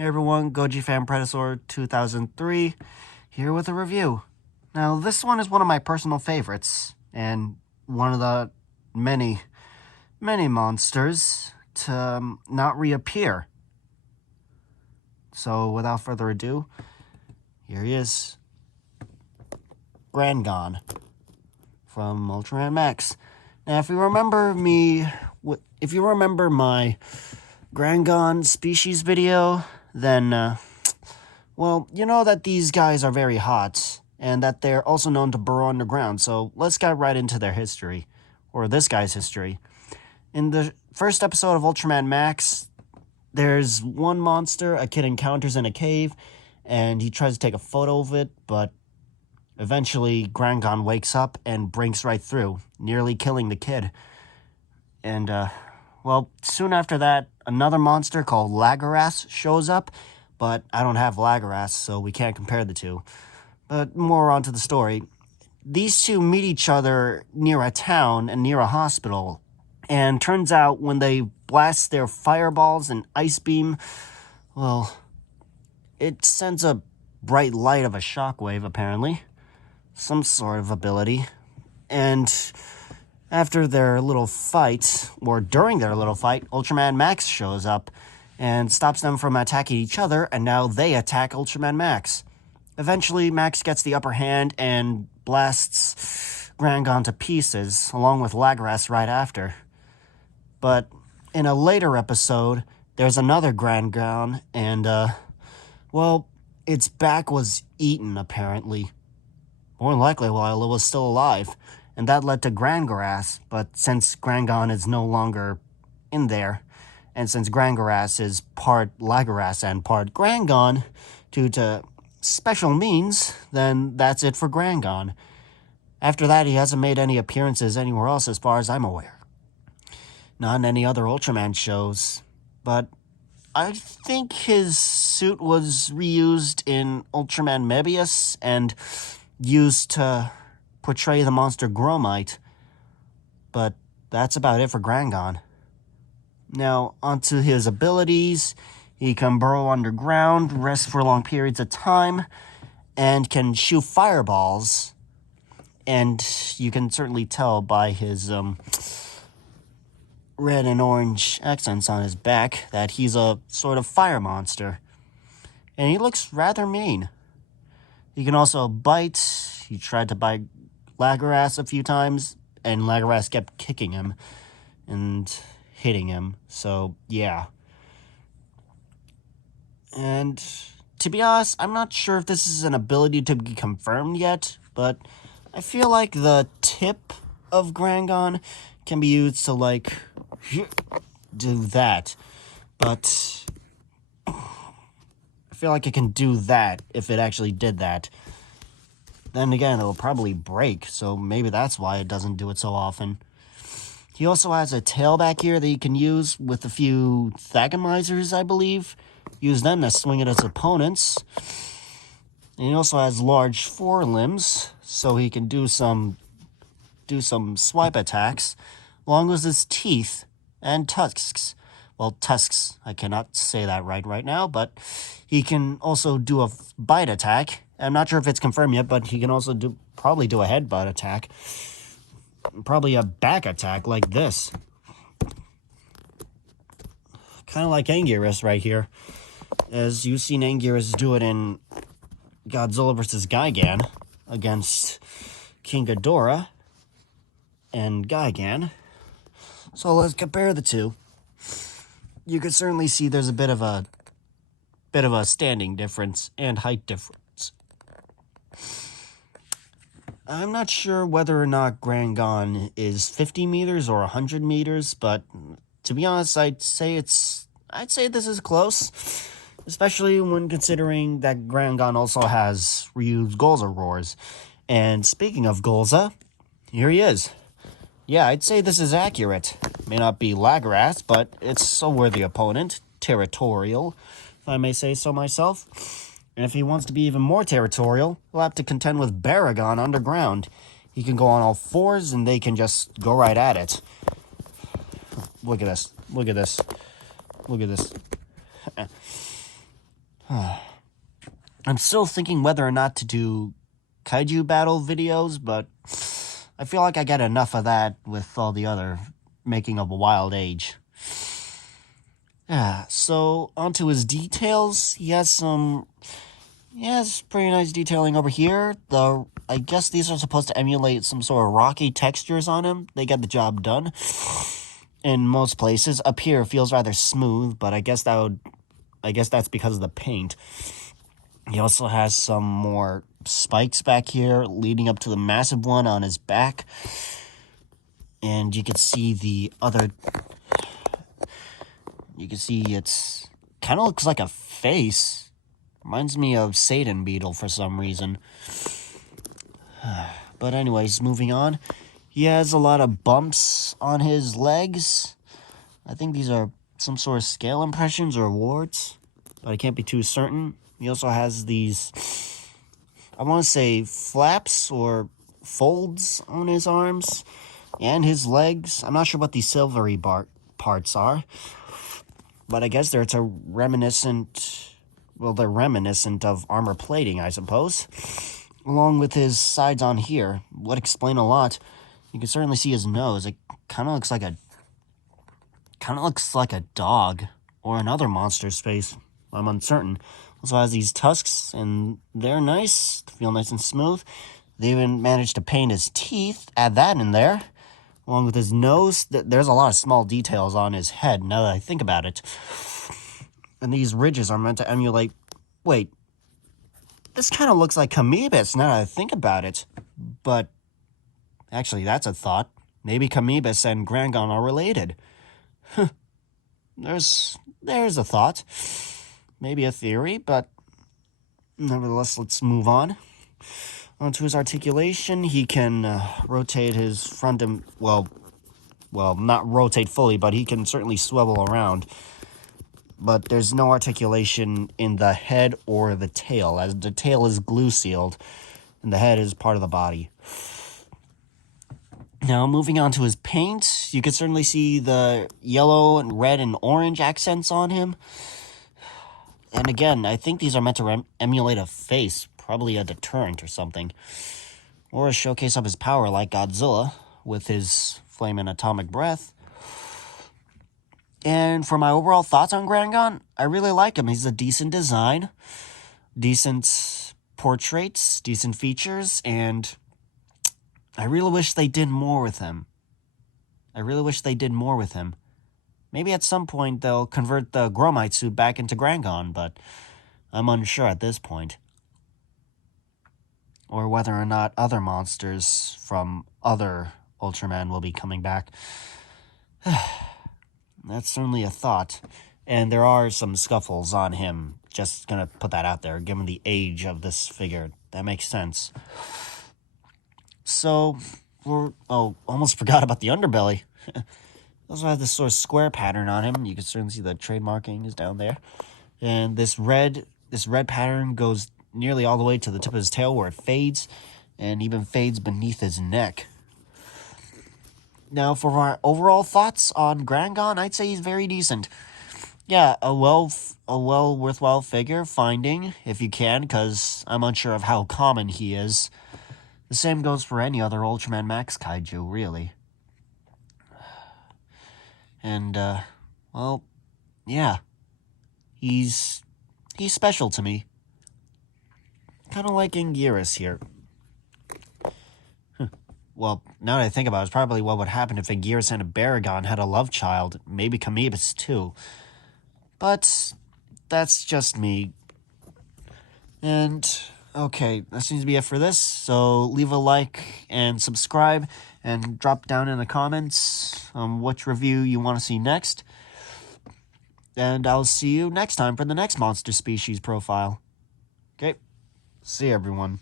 Hey everyone, Goji Fan Predator 2003 here with a review. Now this one is one of my personal favorites and one of the many monsters to not reappear. So without further ado, here he is. Grangon from Ultraman Max. Now if you remember my Grangon species video, then, well, you know that these guys are very hot, and that they're also known to burrow underground, so let's get right into their history, or this guy's history. In the first episode of Ultraman Max, there's one monster a kid encounters in a cave, and he tries to take a photo of it, but eventually Grangon wakes up and breaks right through, nearly killing the kid. And, well, soon after that, another monster called Lagaras shows up, but I don't have Lagaras, so we can't compare the two. But more onto the story. These two meet each other near a town and near a hospital, and turns out when they blast their fireballs and ice beam, well, it sends a bright light of a shockwave, apparently. Some sort of ability. And after their little fight, or during their little fight, Ultraman Max shows up and stops them from attacking each other, and now they attack Ultraman Max. Eventually, Max gets the upper hand and blasts Grangon to pieces, along with Lagaras right after. But in a later episode, there's another Grangon, and, well, its back was eaten, apparently. More than likely while it was still alive. And that led to Grangaras, but since Grangon is no longer in there, and since Grangaras is part Lagaras and part Grangon, due to special means, then that's it for Grangon. After that, he hasn't made any appearances anywhere else as far as I'm aware. Not in any other Ultraman shows, but I think his suit was reused in Ultraman Mebius and used to portray the monster Gromite, but that's about it for Grangon. Now, onto his abilities. He can burrow underground, rest for long periods of time, and can shoot fireballs. And you can certainly tell by his red and orange accents on his back that he's a sort of fire monster. And he looks rather mean. He can also bite. He tried to bite Lagaras a few times, and Lagaras kept kicking him and hitting him, so yeah. And to be honest, I'm not sure if this is an ability to be confirmed yet, but I feel like the tip of Grangon can be used to, like, do that, but I feel like it can do that if it actually did that. Then again, it'll probably break, so maybe that's why it doesn't do it so often. He also has a tail back here that he can use with a few Thagamizers, I believe. Use them to swing at his opponents. And he also has large forelimbs, so he can do some swipe attacks, along with his teeth and tusks. Well, tusks, I cannot say that right now, but he can also do a bite attack. I'm not sure if it's confirmed yet, but he can also probably do a headbutt attack. Probably a back attack like this. Kind of like Anguirus right here. As you've seen Anguirus do it in Godzilla vs. Gigan against King Ghidorah and Gigan. So let's compare the two. You can certainly see there's a bit of a standing difference and height difference. I'm not sure whether or not Grangon is 50 meters or 100 meters, but to be honest, I'd say this is close, especially when considering that Grangon also has reused Golza roars. And speaking of Golza, here he is. Yeah, I'd say this is accurate. May not be Lagaras, but it's a worthy opponent. Territorial, if I may say so myself. And if he wants to be even more territorial, he'll have to contend with Baragon underground. He can go on all fours, and they can just go right at it. Look at this. Look at this. Look at this. I'm still thinking whether or not to do kaiju battle videos, but I feel like I get enough of that with all the other making of a wild age. Yeah, so onto his details. He has pretty nice detailing over here. I guess these are supposed to emulate some sort of rocky textures on him. They got the job done. In most places, up here it feels rather smooth, but I guess that's because of the paint. He also has some more spikes back here leading up to the massive one on his back. And you can see it's kind of looks like a face. Reminds me of Satan Beetle for some reason. But anyways, moving on. He has a lot of bumps on his legs. I think these are some sort of scale impressions or warts, but I can't be too certain. He also has these, I want to say, flaps or folds on his arms and his legs. I'm not sure what these silvery parts are, but I guess they're reminiscent of armor plating, I suppose. Along with his sides on here would explain a lot. You can certainly see his nose. It kind of looks like a dog or another monster's face. I'm uncertain. Also has these tusks, and they're nice. Feel nice and smooth. They even managed to paint his teeth. Add that in there. Along with his nose. There's a lot of small details on his head, now that I think about it. And these ridges are meant to emulate... Wait. This kind of looks like Camebus, now that I think about it. But... actually, that's a thought. Maybe Camebus and Grangon are related. There's a thought. Maybe a theory, but nevertheless, let's move on. Onto his articulation, he can rotate his front and, well, not rotate fully, but he can certainly swivel around. But there's no articulation in the head or the tail, as the tail is glue-sealed, and the head is part of the body. Now, moving on to his paint, you can certainly see the yellow and red and orange accents on him. And again, I think these are meant to emulate a face, probably a deterrent or something. Or a showcase of his power like Godzilla, with his flame and atomic breath. And for my overall thoughts on Grangon, I really like him. He's a decent design, decent portraits, decent features, and I really wish they did more with him. Maybe at some point they'll convert the Gromite suit back into Grangon, but I'm unsure at this point. Or whether or not other monsters from other Ultraman will be coming back. That's certainly a thought. And there are some scuffles on him. Just gonna put that out there, given the age of this figure. That makes sense. So, almost forgot about the underbelly. Also has this sort of square pattern on him. You can certainly see the trademarking is down there. And this red pattern goes nearly all the way to the tip of his tail where it fades, and even fades beneath his neck. Now, for our overall thoughts on Grangon, I'd say he's very decent. Yeah, a worthwhile figure finding, if you can, because I'm unsure of how common he is. The same goes for any other Ultraman Max kaiju, really. And, yeah. He's special to me. Kind of like Anguirus here. Well, now that I think about it, it's probably what would happen if Anguirus and a Baragon had a love child. Maybe Camebus, too. But that's just me. And, okay, that seems to be it for this. So leave a like and subscribe, and drop down in the comments which review you want to see next. And I'll see you next time for the next monster species profile. Okay, see you, everyone.